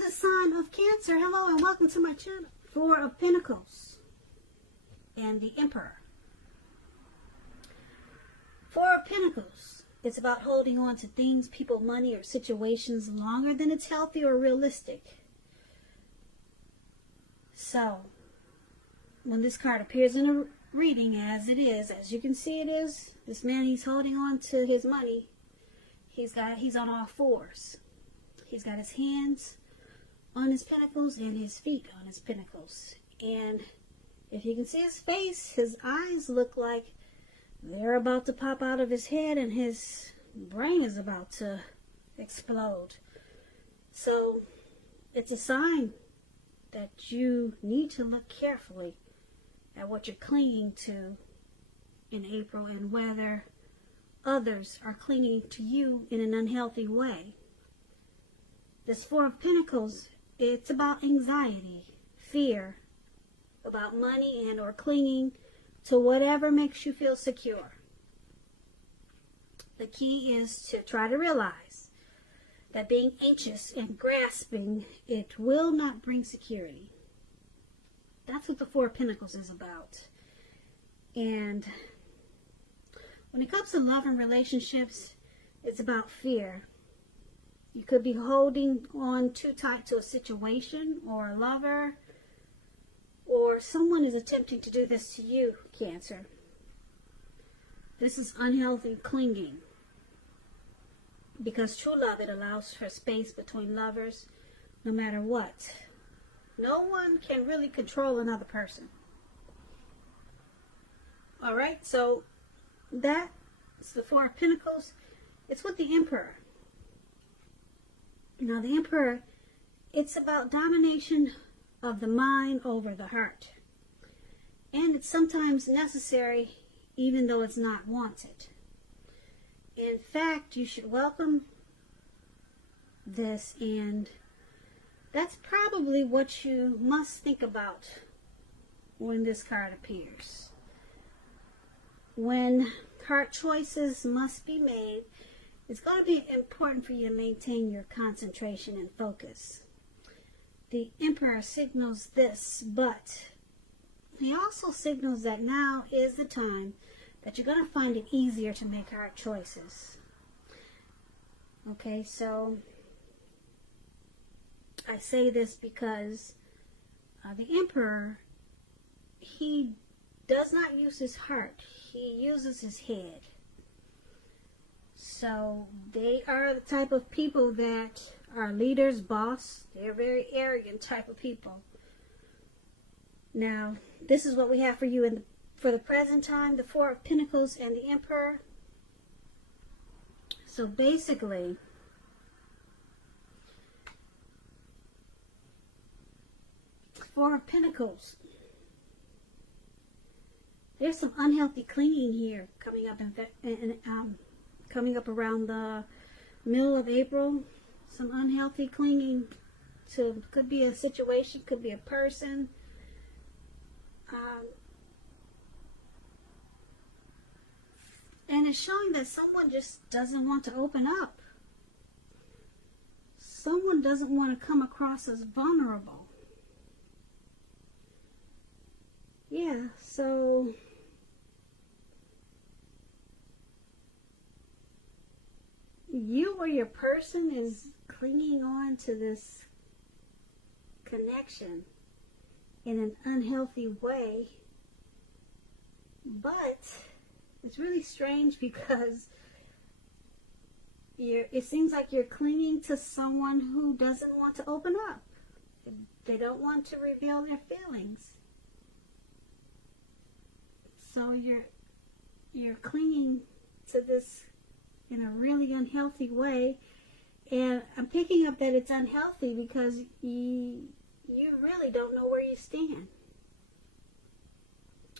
the sign of Cancer. Hello and welcome to my channel. Four of Pentacles and the Emperor. Four of Pentacles. It's about holding on to things, people, money, or situations longer than it's healthy or realistic. So, when this card appears in a reading, as it is, as you can see it is, this man, he's holding on to his money. He's on all fours. He's got his hands on his pentacles and his feet on his pentacles. And if you can see his face, his eyes look like they're about to pop out of his head and his brain is about to explode. So it's a sign that you need to look carefully at what you're clinging to in April and whether others are clinging to you in an unhealthy way. This Four of Pentacles, it's about anxiety, fear, about money and or clinging to whatever makes you feel secure. The key is to try to realize that being anxious and grasping, it will not bring security. That's what the Four of Pentacles is about. And when it comes to love and relationships, it's about fear. You could be holding on too tight to a situation or a lover, or someone is attempting to do this to you, Cancer. This is unhealthy clinging. Because true love, it allows for space between lovers no matter what. No one can really control another person. Alright, so that's the Four of Pentacles. It's with the Emperor. Now the Emperor, it's about domination of the mind over the heart. And it's sometimes necessary even though it's not wanted. In fact, you should welcome this, and that's probably what you must think about when this card appears. When card choices must be made, it's going to be important for you to maintain your concentration and focus. The Emperor signals this, but he also signals that now is the time that you're going to find it easier to make hard choices. Okay, so I say this because the Emperor, he does not use his heart. He uses his head. So they are the type of people that are leaders, boss. They're very arrogant type of people. Now, this is what we have for you for the present time, the Four of Pentacles and the Emperor. So basically, Four of Pentacles, there's some unhealthy clinging here coming up coming up around the middle of April. Some unhealthy clinging to, could be a situation, could be a person. And it's showing that someone just doesn't want to open up. Someone doesn't want to come across as vulnerable. Yeah, so you or your person is clinging on to this connection in an unhealthy way. But it's really strange because it seems like you're clinging to someone who doesn't want to open up. They don't want to reveal their feelings. So you're clinging to this in a really unhealthy way. And I'm picking up that it's unhealthy because you really don't know where you stand.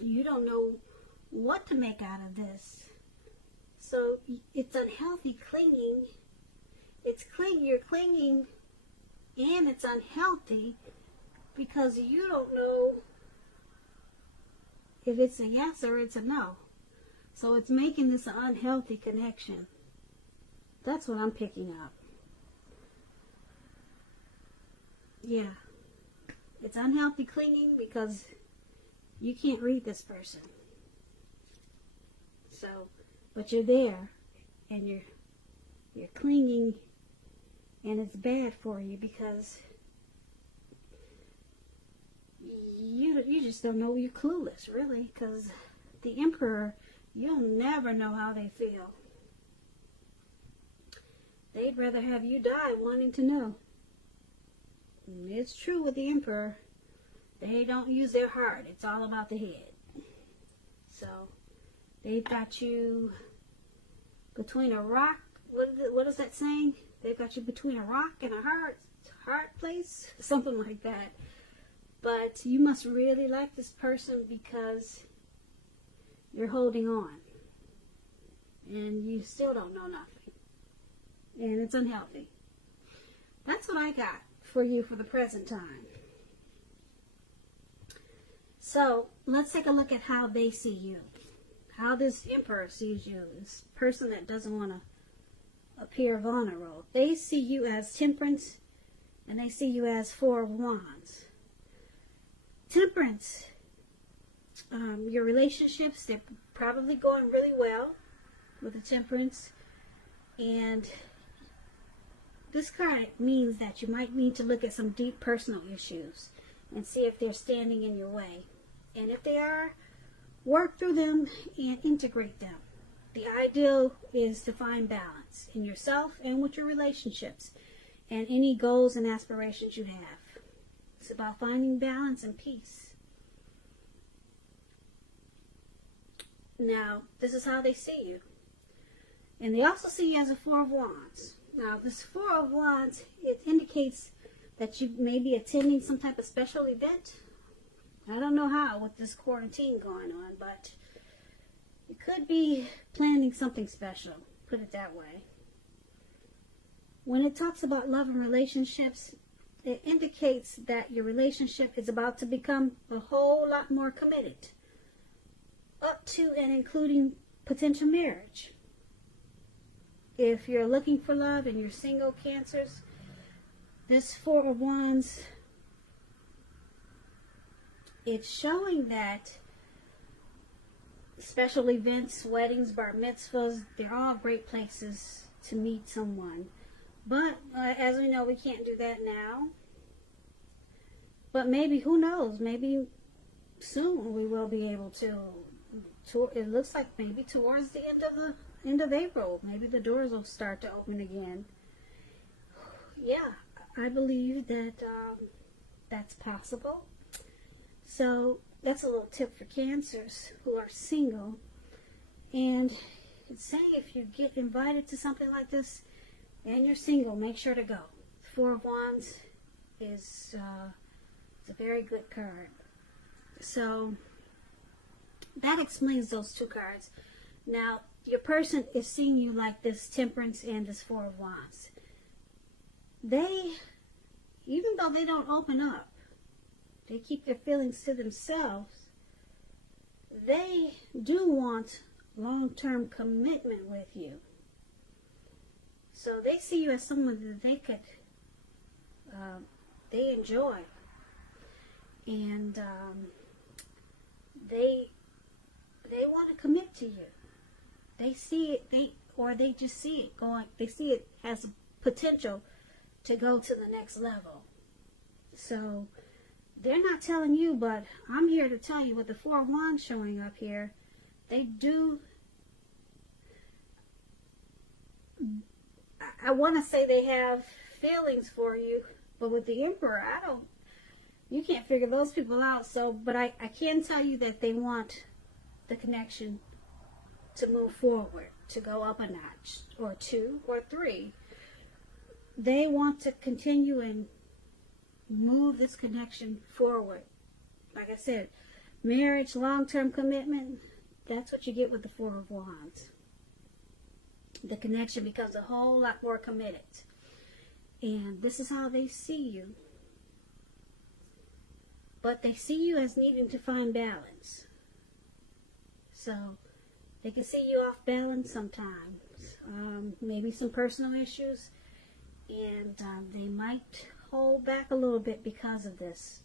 You don't know what to make out of this. So it's unhealthy clinging. You're clinging and it's unhealthy because you don't know if it's a yes or it's a no. So it's making this an unhealthy connection. That's what I'm picking up. Yeah. It's unhealthy clinging because you can't read this person. So, but you're there and you're clinging, and it's bad for you because you just don't know. You're clueless, really, because the Emperor, you'll never know how they feel. They'd rather have you die wanting to know. It's true with the Emperor. They don't use their heart. It's all about the head. So they've got you between a rock. What is that saying? They've got you between a rock and a hard place, something like that. But you must really like this person because you're holding on, and you still don't know nothing, and it's unhealthy. That's what I got for you for the present time. So let's take a look at how they see you, how this Emperor sees you, this person that doesn't want to appear vulnerable. They see you as Temperance, and they see you as Four of Wands. Temperance, your relationships, they're probably going really well with the Temperance, and this card means that you might need to look at some deep personal issues and see if they're standing in your way. And if they are, work through them and integrate them. The ideal is to find balance in yourself and with your relationships and any goals and aspirations you have. It's about finding balance and peace. Now, this is how they see you. And they also see you as a Four of Wands. Now, this Four of Wands, it indicates that you may be attending some type of special event. I don't know how with this quarantine going on, but you could be planning something special, put it that way. When it talks about love and relationships, it indicates that your relationship is about to become a whole lot more committed, up to and including potential marriage. If you're looking for love and you're single, Cancers, this Four of Wands, it's showing that special events, weddings, bar mitzvahs, they're all great places to meet someone. But as we know, we can't do that now. But maybe, who knows, maybe soon we will be able to. It looks like maybe towards the end of April, maybe the doors will start to open again. Yeah, I believe that that's possible. So that's a little tip for Cancers who are single. And it's saying if you get invited to something like this and you're single, make sure to go. Four of Wands is a very good card. So that explains those two cards. Now, your person is seeing you like this Temperance and this Four of Wands. They, even though they don't open up, they keep their feelings to themselves, they do want long-term commitment with you. So they see you as someone that they enjoy. And they want to commit to you. They see it, they just see it going, they see it as a potential to go to the next level. So they're not telling you, but I'm here to tell you with the Four of Wands showing up here, they do, I want to say they have feelings for you, but with the Emperor, you can't figure those people out. So, but I can tell you that they want the connection to move forward, to go up a notch, or two, or three. They want to continue and move this connection forward. Like I said, marriage, long-term commitment, that's what you get with the Four of Wands. The connection becomes a whole lot more committed. And this is how they see you. But they see you as needing to find balance. So they can see you off balance sometimes. Maybe some personal issues. And they might hold back a little bit because of this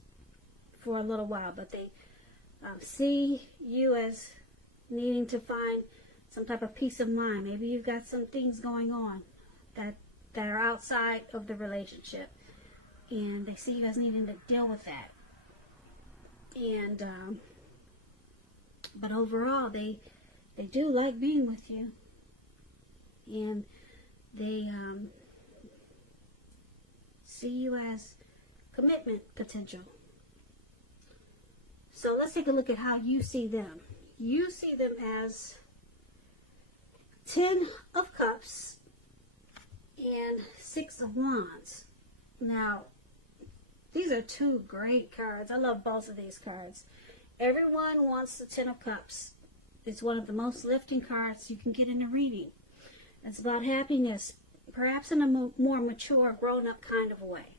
for a little while, but they see you as needing to find some type of peace of mind. Maybe you've got some things going on that are outside of the relationship, and they see you as needing to deal with that. And but overall, they do like being with you, and they see you as commitment potential. So let's take a look at how you see them. You see them as 10 of Cups and 6 of Wands. Now, these are two great cards. I love both of these cards. Everyone wants the 10 of Cups. It's one of the most lifting cards you can get in a reading. It's about happiness, perhaps in a more mature, grown-up kind of way.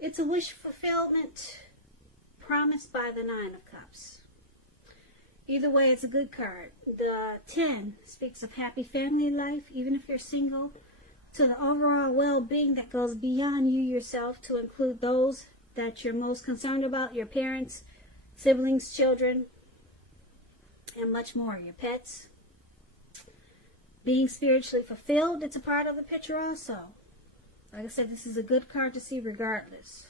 It's a wish fulfillment promised by the 9 of Cups. Either way, it's a good card. The 10 speaks of happy family life, even if you're single, to the overall well-being that goes beyond you yourself, to include those that you're most concerned about, your parents, siblings, children, and much more, your pets. Being spiritually fulfilled, it's a part of the picture also. Like I said, this is a good card to see regardless.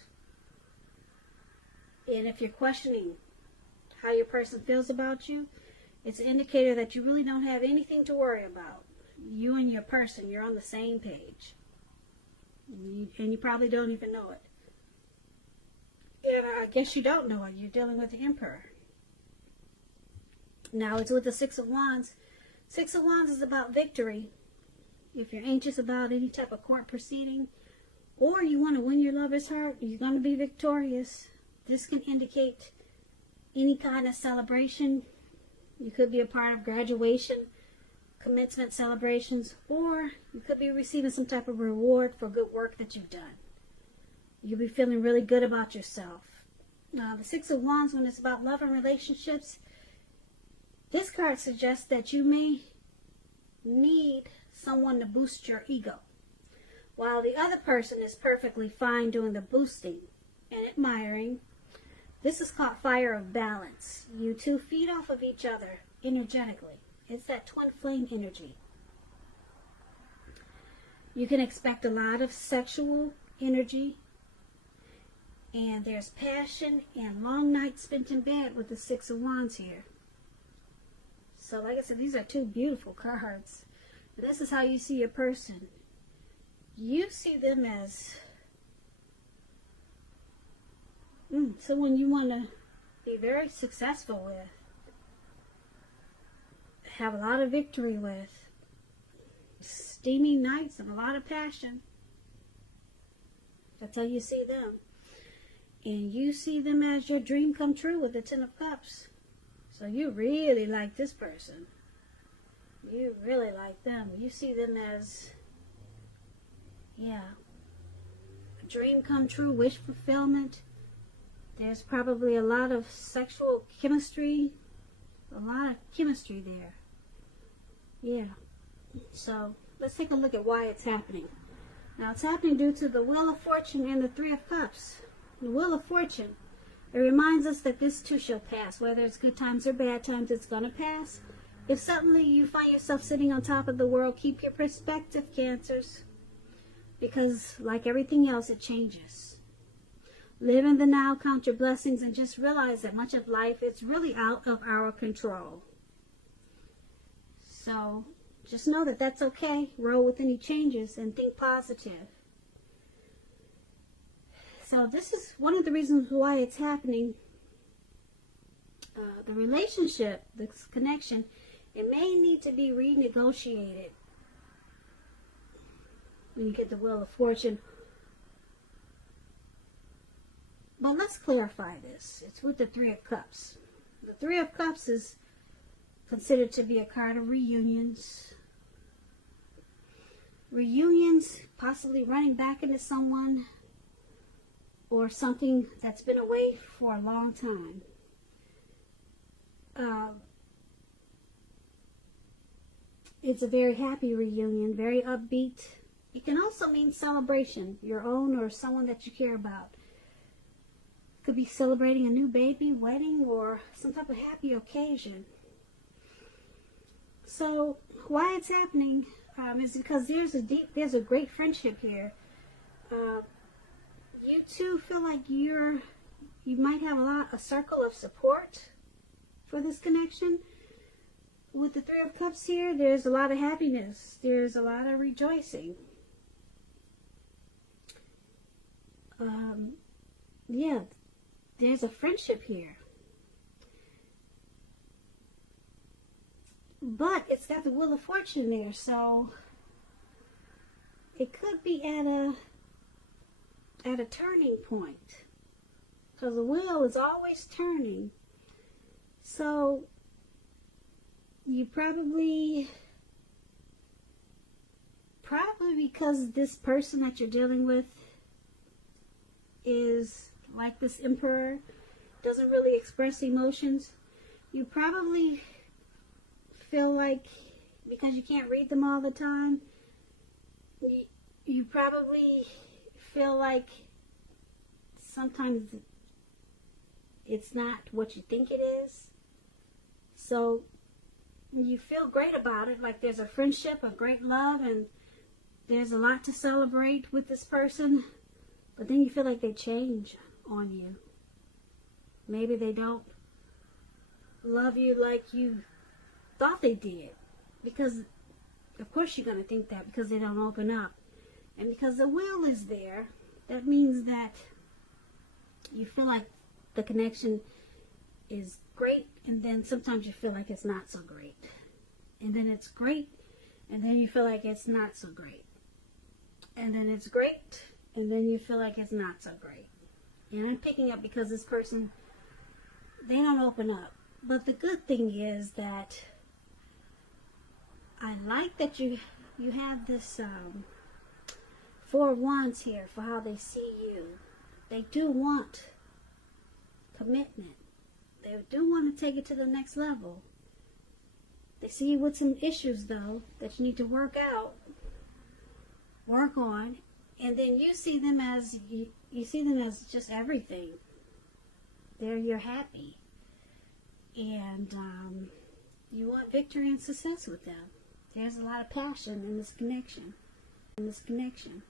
And if you're questioning how your person feels about you, it's an indicator that you really don't have anything to worry about. You and your person, you're on the same page. And you probably don't even know it. And I guess you don't know it. You're dealing with the Emperor. Now it's with the 6 of Wands. 6 of Wands is about victory. If you're anxious about any type of court proceeding, or you want to win your lover's heart, you're going to be victorious. This can indicate any kind of celebration. You could be a part of graduation, commencement celebrations, or you could be receiving some type of reward for good work that you've done. You'll be feeling really good about yourself. Now, the 6 of Wands, when it's about love and relationships, this card suggests that you may need someone to boost your ego, while the other person is perfectly fine doing the boosting and admiring. This is called fire of balance. You two feed off of each other energetically. It's that twin flame energy. You can expect a lot of sexual energy, and there's passion and long nights spent in bed with the 6 of Wands here. So like I said, these are two beautiful cards. This is how you see your person. You see them as someone you want to be very successful with, have a lot of victory with, steamy nights and a lot of passion. That's how you see them. And you see them as your dream come true with the 10 of Cups. So you really like this person. You really like them. You see them as, a dream come true, wish fulfillment. There's probably a lot of sexual chemistry, a lot of chemistry there. Yeah. So let's take a look at why it's happening. Now it's happening due to the Wheel of Fortune and the 3 of Cups. The Wheel of Fortune, it reminds us that this too shall pass. Whether it's good times or bad times, it's going to pass. If suddenly you find yourself sitting on top of the world, keep your perspective, Cancers. Because like everything else, it changes. Live in the now, count your blessings, and just realize that much of life is really out of our control. So just know that that's okay. Roll with any changes and think positive. So this is one of the reasons why it's happening. The relationship, this connection, it may need to be renegotiated when you get the Wheel of Fortune. But let's clarify this. It's with the 3 of Cups. The 3 of Cups is considered to be a card of reunions. Reunions, possibly running back into someone or something that's been away for a long time. It's a very happy reunion, very upbeat, It can also mean celebration, your own or someone that you care about. Could be celebrating a new baby, wedding, or some type of happy occasion. So why it's happening is because there's a great friendship here. You two feel like you might have a circle of support for this connection. With the Three of Cups here, there's a lot of happiness. There's a lot of rejoicing. Yeah, there's a friendship here. But it's got the Wheel of Fortune there, so it could be at a turning point. Because the wheel is always turning. So you probably because this person that you're dealing with is like this Emperor, doesn't really express emotions, you probably feel like, because you can't read them all the time, you probably feel like sometimes it's not what you think it is. So you feel great about it, like there's a friendship, a great love, and there's a lot to celebrate with this person. But then you feel like they change on you. Maybe they don't love you like you thought they did. Because, of course you're going to think that, because they don't open up. And because the wheel is there, that means that you feel like the connection is great, and then sometimes you feel like it's not so great. And then it's great, and then you feel like it's not so great. And then it's great, and then you feel like it's not so great. And I'm picking up because this person, they don't open up. But the good thing is that I like that you have this Four of Wands here for how they see you. They do want commitment. They do want to take it to the next level. They see you with some issues, though, that you need to work out, work on, and then you see them as just everything. You're happy, and you want victory and success with them. There's a lot of passion in this connection. In this connection.